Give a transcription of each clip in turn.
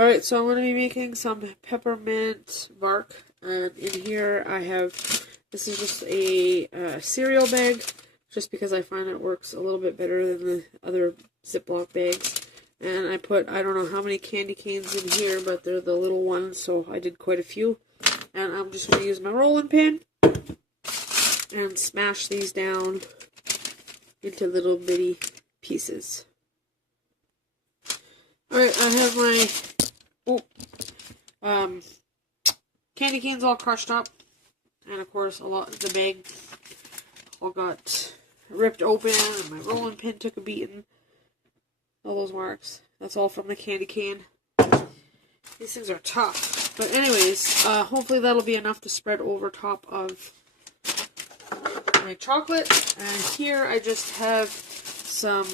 Alright, so I'm going to be making some peppermint bark, and in here I have, this is just a cereal bag, just because I find it works a little bit better than the other Ziploc bags. And I put, I don't know how many candy canes in here, but they're the little ones, so I did quite a few. And I'm just going to use my rolling pin and smash these down into little bitty pieces. Alright, I have my candy canes all crushed up, and of course a lot of the bag all got ripped open, and my rolling pin took a beating. All those marks. That's all from the candy cane. These things are tough. But anyways, hopefully that'll be enough to spread over top of my chocolate. And here I just have some,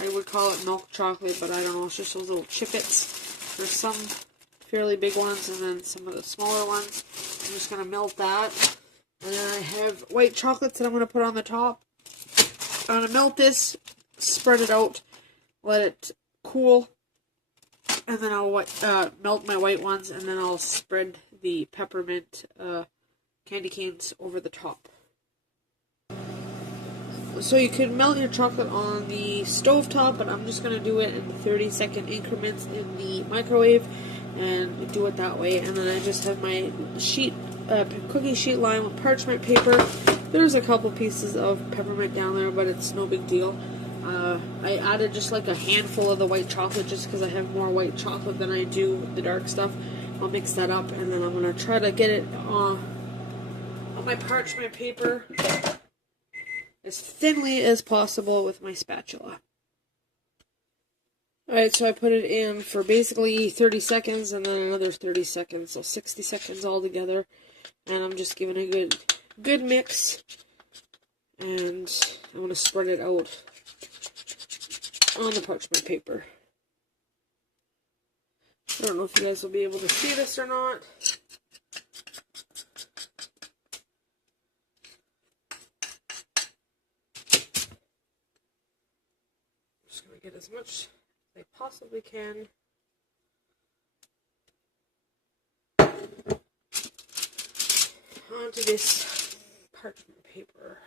I would call it milk chocolate, but I don't know, it's just those little chippets. There's some fairly big ones and then some of the smaller ones. I'm just going to melt that. And then I have white chocolates that I'm going to put on the top. I'm going to melt this, spread it out, let it cool, and then I'll melt my white ones, and then I'll spread the peppermint candy canes over the top. So you could melt your chocolate on the stove top, but I'm just going to do it in 30-second increments in the microwave and do it that way. And then I just have my sheet, cookie sheet lined with parchment paper. There's a couple pieces of peppermint down there, but it's no big deal. I added just like a handful of the white chocolate just because I have more white chocolate than I do the dark stuff. I'll mix that up, and then I'm going to try to get it on my parchment paper as thinly as possible with my spatula. Alright, so I put it in for basically 30 seconds and then another 30 seconds, so 60 seconds altogether. And I'm just giving a good mix, and I'm going to spread it out on the parchment paper. I don't know if you guys will be able to see this or not. I'm just going to get as much as I possibly can. Onto this parchment paper.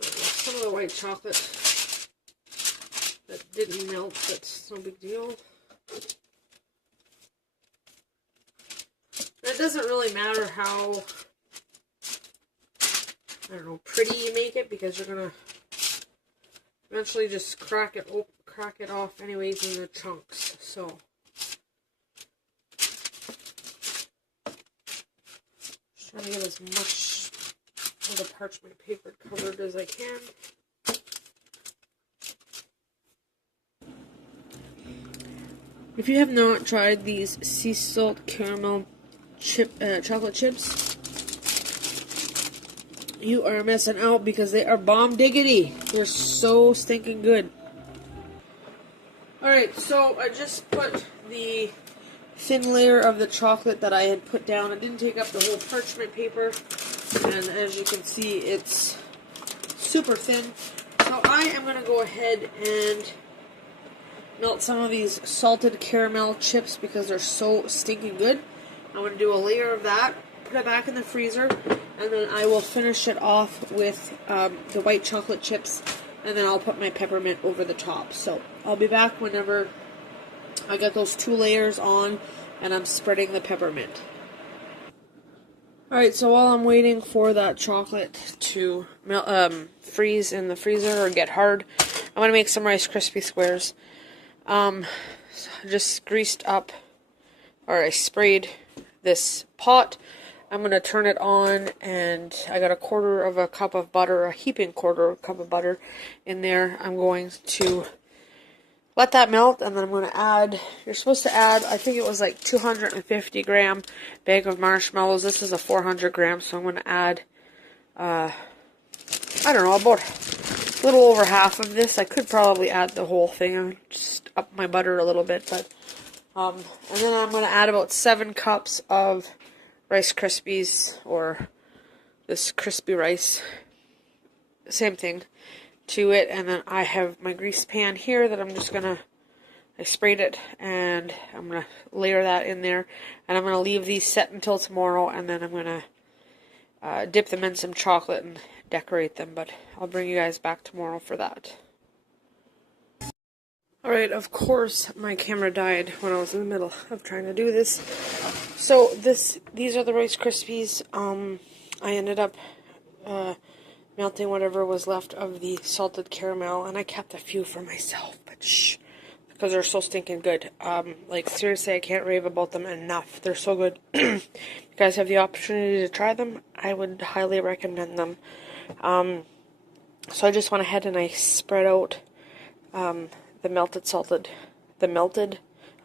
Some of the white chocolate that didn't melt, but it's no big deal. And it doesn't really matter how, I don't know, pretty you make it, because you're gonna eventually just crack it off anyways in the chunks. So just trying to get as much of the parchment paper covered as I can. If you have not tried these sea salt caramel chocolate chips, you are missing out, because they are bomb diggity. They're so stinking good. Alright, so I just put the thin layer of the chocolate that I had put down. I didn't take up the whole parchment paper, and as you can see, it's super thin. So I am going to go ahead and melt some of these salted caramel chips because they're so stinking good. I'm going to do a layer of that, put it back in the freezer, and then I will finish it off with the white chocolate chips, and then I'll put my peppermint over the top. So I'll be back whenever I got those two layers on and I'm spreading the peppermint. Alright, so while I'm waiting for that chocolate to freeze in the freezer or get hard, I'm going to make some Rice Krispie squares. Just greased up, or I sprayed this pot. I'm going to turn it on, and I got a quarter of a cup of butter, a heaping quarter of a cup of butter in there. I'm going to let that melt, and then I'm going to add, you're supposed to add, I think it was like 250 gram bag of marshmallows. This is a 400 grams, so I'm going to add, I don't know, about a little over half of this. I could probably add the whole thing and just up my butter a little bit, but, and then I'm going to add about 7 cups of Rice Krispies, or this crispy rice, same thing. to it, and then I have my grease pan here that I'm just gonna, I sprayed it, and I'm gonna layer that in there, and I'm gonna leave these set until tomorrow, and then I'm gonna dip them in some chocolate and decorate them, but I'll bring you guys back tomorrow for that. Alright, of course my camera died when I was in the middle of trying to do this. So these are the Rice Krispies. I ended up melting whatever was left of the salted caramel, and I kept a few for myself, but shh, because they're so stinking good. Like, seriously, I can't rave about them enough. They're so good. If you guys have the opportunity to try them, I would highly recommend them. So I just went ahead and I spread out I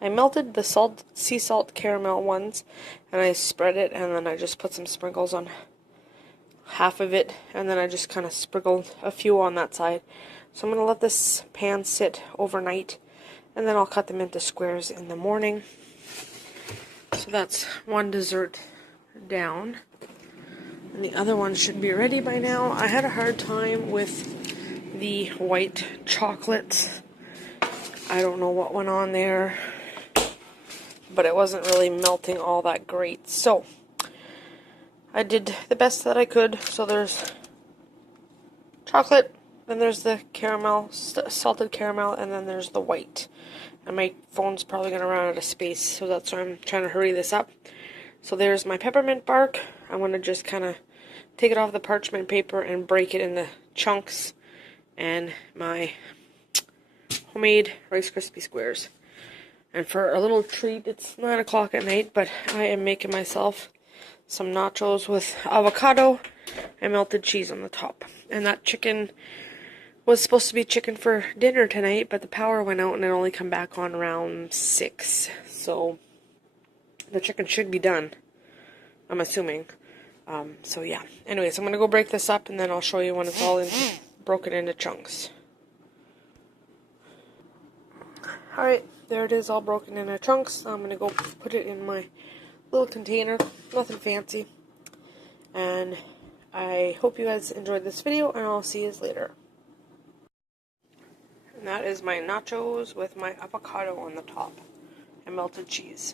melted the sea salt caramel ones, and I spread it, and then I just put some sprinkles on half of it, and then I just kind of sprinkled a few on that side. So I'm going to let this pan sit overnight, and then I'll cut them into squares in the morning. So that's one dessert down, and the other one should be ready by now. I had a hard time with the white chocolate. I don't know what went on there, but it wasn't really melting all that great. So I did the best that I could. So there's chocolate, then there's the caramel, salted caramel, and then there's the white. And my phone's probably going to run out of space, so that's why I'm trying to hurry this up. So there's my peppermint bark. I'm going to just kind of take it off the parchment paper and break it into chunks. And my homemade Rice Krispie squares. And for a little treat, it's 9 o'clock at night, but I am making myself some nachos with avocado and melted cheese on the top. And that chicken was supposed to be chicken for dinner tonight, but the power went out and it only come back on around 6. So the chicken should be done, I'm assuming. So yeah. Anyways, I'm going to go break this up, and then I'll show you when it's all broken into chunks. Alright, there it is, all broken into chunks. I'm going to go put it in my little container. Nothing fancy. And I hope you guys enjoyed this video, and I'll see you later. And that is my nachos with my avocado on the top and melted cheese.